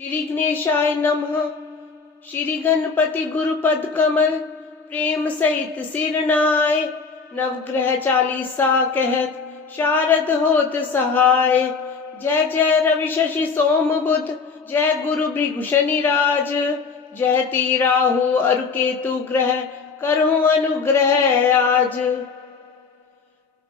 श्री गणेशाय नमः। श्री गणपति गुरुपद कमल प्रेम सहित सिरनाय। नवग्रह चालीसा कहत शारद होत सहाय। जय जय रवि शशि सोम बुध, जय गुरु भृगु शनि राज। जय ती राहु अरु केतु ग्रह, करहु अनुग्रह आज।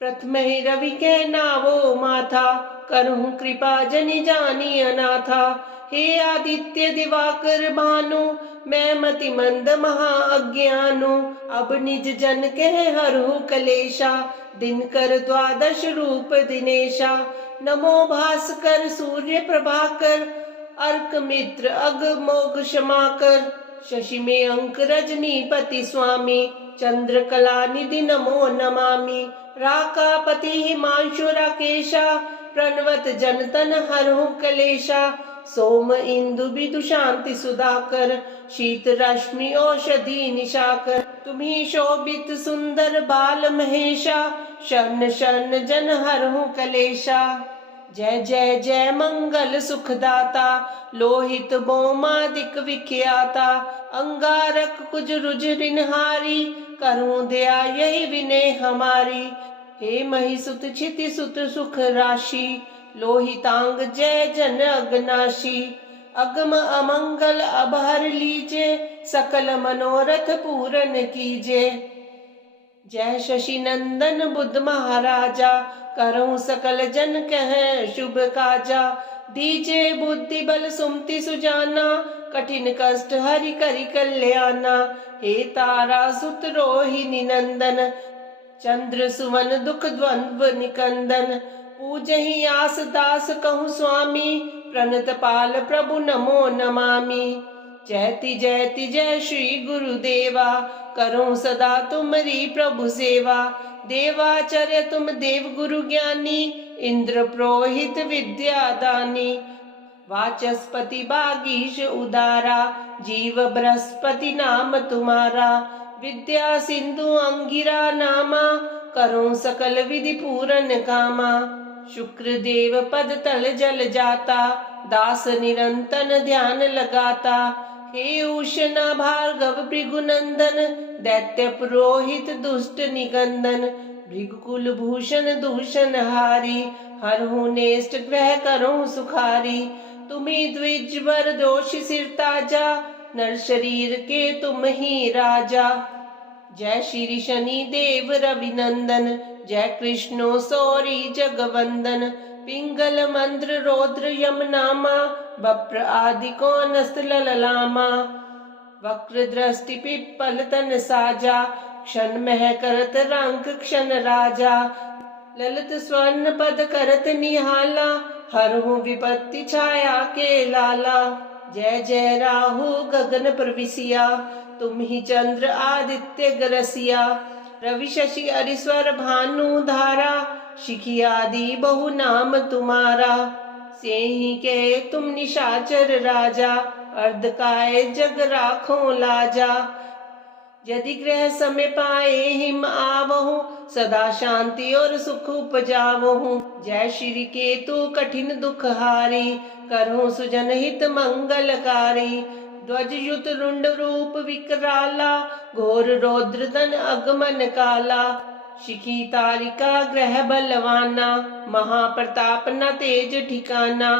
प्रथम ही रवि के नावो माथा, करहु कृपा जनि जानी अनाथा। हे आदित्य दिवाकर भानु, मैं मति मंद महा अज्ञानु। अब निज जन कह हरहु कलेशा, दिनकर द्वादश रूप दिनेशा। नमो भास्कर सूर्य प्रभाकर, अर्क मित्र अग मोघ क्षमाकर। शशि में अंक रजनीपति स्वामी, चंद्र कला निधि नमो नमामि। राकापति हिमांशु राकेशा, प्रणवत जनतन हरहु कलेशा। सोम इंदु विदु शांति सुधाकर, शीत रश्मि औषधि निशाकर। तुम्ही शोभित सुंदर बाल महेशा, शरण शरण जन हरहु कलेशा। जय जय जय मंगल सुखदाता, लोहित बोमादिक विख्याता। अंगारक कुज रुज रिनहारी, करूं दया यही विनय हमारी। हे मही सुत क्षिति सुत सुख राशि, लोहितांग जय जन अगनाशी। अगम अमंगल अबहर लीजे, सकल मनोरथ पूरन कीजे। जय शशि नंदन बुद्ध महाराजा, करहु सकल जन कह शुभ काजा। दीजे बुद्धि बल सुमति सुजाना, कठिन कष्ट हरि करि कल्याणा। हे तारा सुत रोहिणी नंदन, चंद्र सुवन दुख द्वंद्व निकंदन। पूजहि आस दास कहु स्वामी, प्रणत पाल प्रभु नमो नमामि। जयति जयति जय श्री गुरुदेवा, करो सदा तुमरी प्रभु सेवा। देवाचर्य तुम देव गुरु ज्ञानी, इंद्र पुरोहित विद्या दानी। वाचस्पति बागीश उदारा, जीव बृहस्पति नाम तुम्हारा। विद्या सिंधु अंगिरा नामा, करो सकल विधि पूरन कामा। शुक्र देव पद तल जल जाता, दास निरंतन ध्यान लगाता। हे उषना भार्गव भृगुनंदन, दैत्य पुरोहित दुष्ट निकंदन। भृगुकुल भूषण दूषण हारी, हरहु नेष्ट ग्रह करो सुखारी। तुम्ही द्विजवर दोषी सिर ताजा, नर शरीर के तुम ही राजा। जय श्री शनि देव रविनंदन, जय कृष्णो सौरी जगवंदन। पिंगल मंद्र रौद्र यम नामा, बप्र आदि को नस्त लललामा। वक्र दृष्टि पिप्पल तन साजा, क्षण मह करत रंक क्षण राजा। ललित स्वर्ण पद करत निहाला, हरहु विपत्ति छाया के लाला। जय जय राहु गगन प्रविशिया, तुम ही चंद्र आदित्य गरसिया। रवि शशि अरिस्वर भानु धारा, शिखी आदि बहु नाम तुम्हारा। सेहि के तुम निशाचर राजा, अर्धकाय जग राखो लाजा। यदि ग्रह समय पाए हिम आवहु, सदा शांति और सुख उपजावहु। जय श्री केतु कठिन दुख हारी, करहु सुजन हित मंगलकारी। ध्वज युत रुंड रूप विकराला, घोर रौद्र दन अगमन काला। शिखी तारिका ग्रह बलवाना, महाप्रताप न तेज ठिकाना।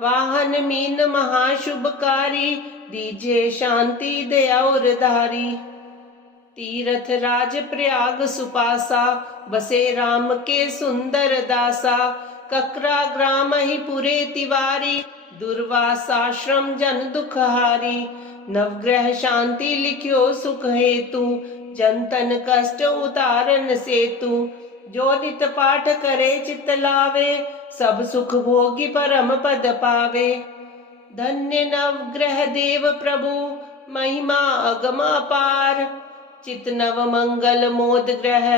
वाहन मीन महाशुभकारी, दीजे शांति दया और धारी। तीरथ राज प्रयाग सुपासा, बसे राम के सुंदर दासा। ककरा ग्राम ही पुरे तिवारी, दुर्वासाश्रम जन दुखहारी। नवग्रह शांति लिख्यो सुख हेतु, जनतन कष्ट उतारन सेतु। जो नित पाठ करे चित लावे, सब सुख भोगी परम पद पावे। धन्य नवग्रह देव प्रभु, महिमा अगम अपार। चित नव मंगल मोद ग्रह,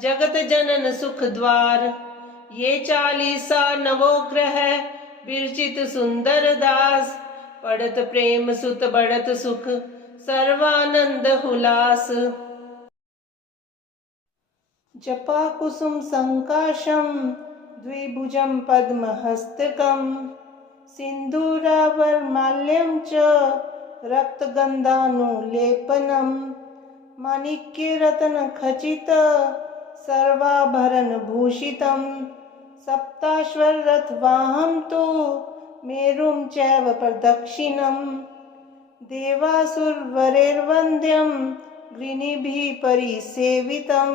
जगत जनन सुख द्वार। ये चालीसा नवो ग्रह, विरचित सुंदर दास। पढ़त प्रेम सुत बढ़त सुख, सर्वानंद हुलास। जपा कुसुम संकाशम, द्विभुजम पद्महस्तकम। सिन्दूराभरणमाल्यं च रक्तगन्धानुलेपनं माणिक्यरत्नखचित सर्वाभरणभूषितं सप्ताश्वरथवाहं तु मेरुं चैव प्रदक्षिणम् देवासुरवरैर्वन्द्यं गृणिभिः परिसेवितं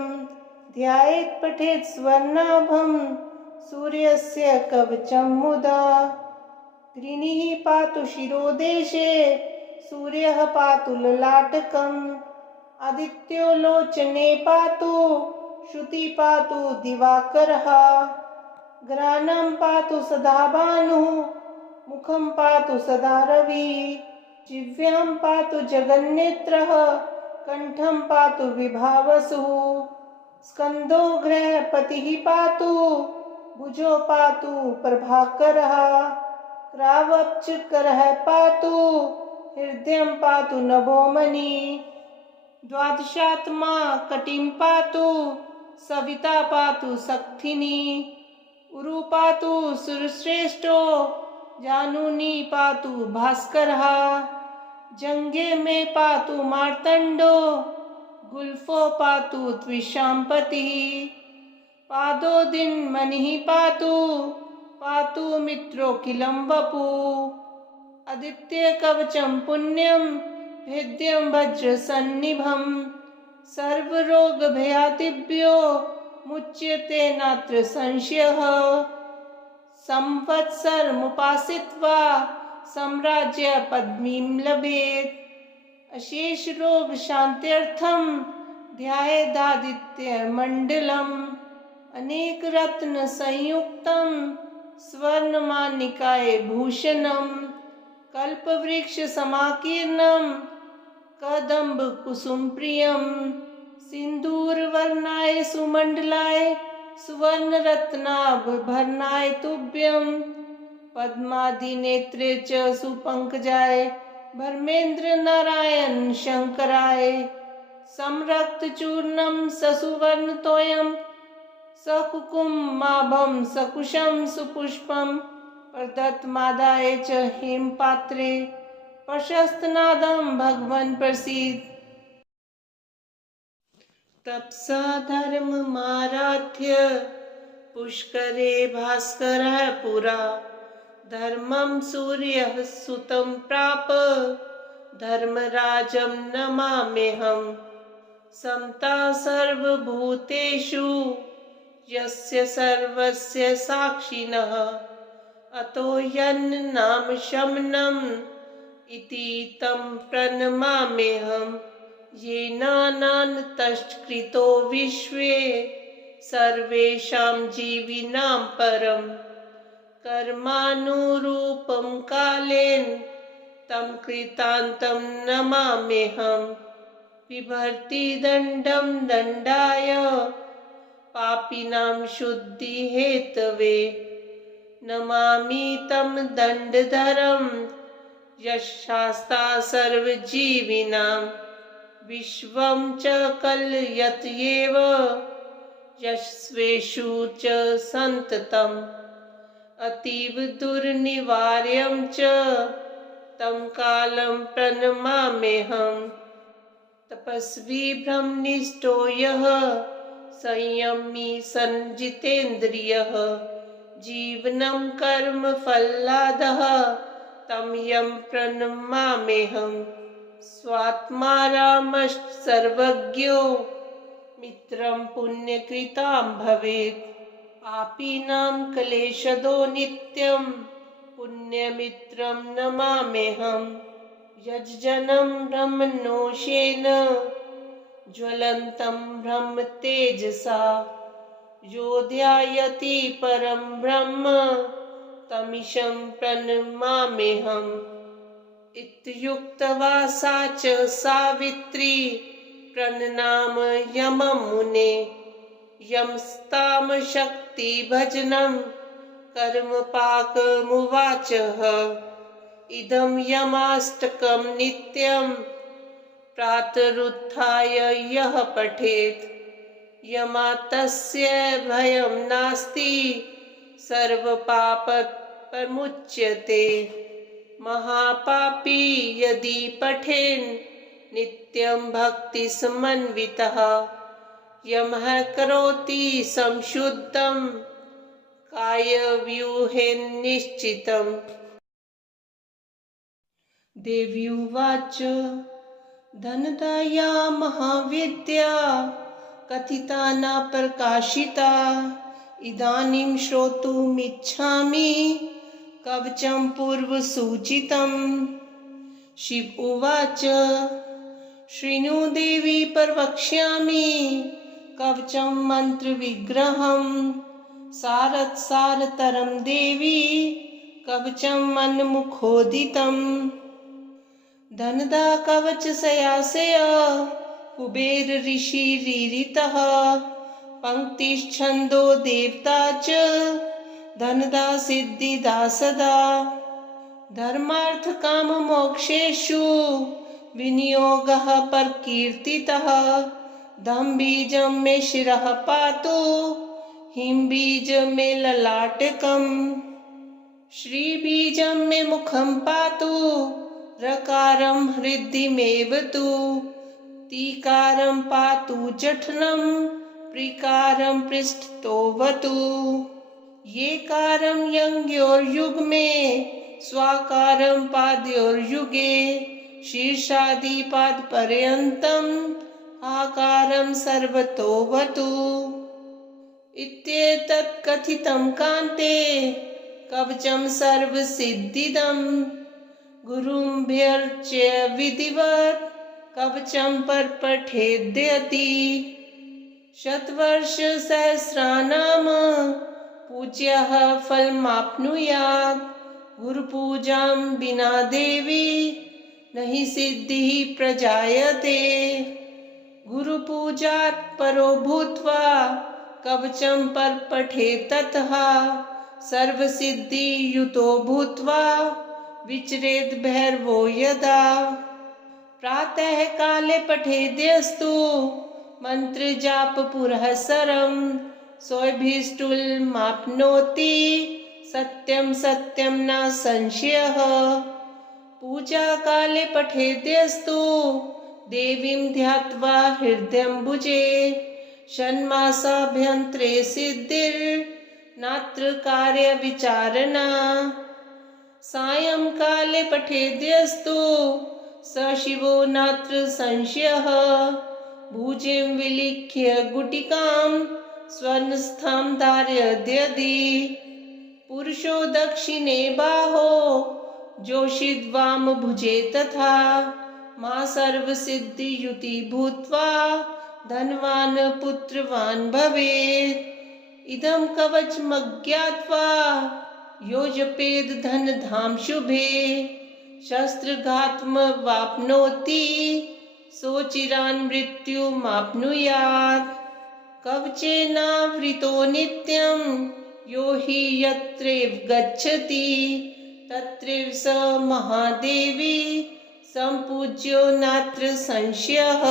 ध्यायेत् पठेत् स्वर्णाभं सूर्यस्य कवचं मुदा गृणिः पातु शिरोदेशे सूर्यः पातु ललाटकम् आदित्यो लोचने पातु श्रुति पातु दिवाकरः घ्राणं पातु सदा भानुः मुखं पातु सदा रविः जिह्वां पातु जगन्नेत्रः कण्ठं पातु विभावसुः स्कन्दो गृहपतिः पातु भुजो पातु प्रभाकरः रावपचकरः पातु हृदयं पातु नभोमणि द्वादशात्मा कटिं पातु सविता पातु सक्थिनी उरु पातु सुरश्रेष्ठो जानुनी पातु भास्करः जङ्घे मे पातु मार्तण्डो गुल्फो पातु त्विषाम्पतिः पादोदिन्मणिः पातु पातु मित्रोऽखिलं वपु आदित्यकवचं पुण्यं भेद्यं वज्रसन्निभं सर्वरोगभयादिभ्यो मुच्यते नात्र संशयः संवत्सरमुपासित्वा साम्राज्यपदवीं लभेत् अशेषरोगशान्त्यर्थं ध्यायेदादित्यमण्डलम् अनेकरत्नसंयुक्तं स्वर्णमाणिकाय भूषणं कल्पवृक्षसमाकीर्णं कदम्बकुसुमप्रियं सिन्दूरवर्णाय सुमण्डलाय सुवर्णरत्नाभरणाय तुभ्यं पद्मादिनेत्रे च सुपङ्कजाय धर्मेन्द्रनारायण शङ्कराय संरक्तचूर्णं ससुवर्णतोयं सकुकुमाभं सकुशं सुपुष्पं प्रदत्तमादाय च हेमपात्रे प्रशस्तनादं भगवन् प्रसीद तपसा धर्ममाराध्य पुष्करे भास्करः पुरा धर्मं सूर्यः सुतं प्राप धर्मराजं नमाम्यहम् समता सर्वभूतेषु यस्य सर्वस्य साक्षिणः अतो यन्नाम शमनम् इति तं प्रणमाम्यहम् येनानन्तश्कृतो विश्वे सर्वेषां जीविनां परं कर्मानुरूपं कालेन तं कृतान्तं नमाम्यहम् बिभर्ति दण्डं दण्डाय पापिनां शुद्धिहेतवे नमामि तं दण्डधरं यशास्ता सर्वजीविनां विश्वं च कलयत्येव यस्वेषु च सन्ततम् अतीव दुर्निवार्यं च तं कालं प्रणमाम्यहम् तपस्वी ब्रह्मनिष्ठो यः संयमी संजितेन्द्रियः जीवनं कर्मफलादः तं यं प्रणमाम्यहम् स्वात्मा रामश्च सर्वज्ञो मित्रं पुण्यकृतां भवेत् पापीनां क्लेशदो नित्यं पुण्यमित्रं नमाम्यहम् यज्जनं ब्रह्मणोषेण ज्वलन्तं ब्रह्मतेजसा यो ध्यायति परं ब्रह्म तमीशं प्रणमाम्यहम् इत्युक्त्वा सा च सावित्री प्रणनाम यमं मुने यमस्तां शक्तिभजनं कर्मपाकमुवाचः इदं यमाष्टकं नित्यं प्रातरुत्थाय यः पठेत् यमात् तस्य भयं नास्ति सर्वपाप परमुच्यते। महापापी यदि पठेन् नित्यं भक्तिसमन्वितः यमः करोति संशुद्धं कायव्यूहेन निश्चितम्। देवी उवाच धनदाया महाविद्या कथिता न प्रकाशिता इदानीं श्रोतुमिच्छामि कवचं पूर्वसूचितम्। शिव उवाच शृणु देवी प्रवक्ष्यामि कवचं मन्त्रविग्रहं सारतरं देवी कवचं मन्मुखोदितम्। धनदा कवचशयाशय कुबेर ऋषिरीरितः पंक्तिश्छन्दो देवता च धनदा सिद्धिदा सदा। धर्मार्थ काम मोक्षेषु विनियोगः प्रकीर्तितः दम्बीजं मे शिरः पातु हिमबीज मे ललाटकम्। श्रीबीजं मे मुखं पातु रकारं हृदिमेव तु तीकारं पातु जठरं प्रीकारं पृष्ठतोऽवतु। येकारं यङ्योर्युग्मे स्वाकारं पादयोर्युगे शीर्षादिपादपर्यन्तम् आकारं सर्वतोऽवतु। इत्येतत् कथितं कान्ते कवचं सर्वसिद्धिदम् गुरुभ्यर्च्य विधिवत् कवचं परपठेद्यति। शतवर्षसहस्राणां पूज्यः फलमाप्नुयात् गुरुपूजां विना देवी न हि सिद्धिः प्रजायते। गुरुपूजात् परो भूत्वा कवचं परपठेत् ततः सर्वसिद्धियुतो भूत्वा विचरेद् भैरवो यदा। प्रातः काले पठेद्यस्तु मंत्रजाप पुरःसरं सोऽभीष्टुलमाप्नोति सत्यं सत्यं न संशयः। पूजा काले पठेद्यस्तु देवीं ध्यात्वा हृदयम्बुजे षण्मासाभ्यन्तरे सिद्धिर्नात्र कार्यविचारणा। सायंकाले पठेद्यस्तु स शिवो नात्र संशयः। भुजं विलिख्य गुटिकां स्वर्णस्थां धारयद्यदि पुरुषो दक्षिणे बाहो जोषिद्वाम भुजे तथा मा सर्वसिद्धियुति भूत्वा धनवान् पुत्रवान् भवेत्। इदं कवचमज्ञात्वा यो जपेद धनधाम शुभे शस्त्रघातमवाप्नोति सोचिरान् मृत्युमाप्नुयात्। कवचेनावृतो नित्यं यो हि यत्रैव गच्छति तत्रैव स महादेवी सम्पूज्यो नात्र संशयः।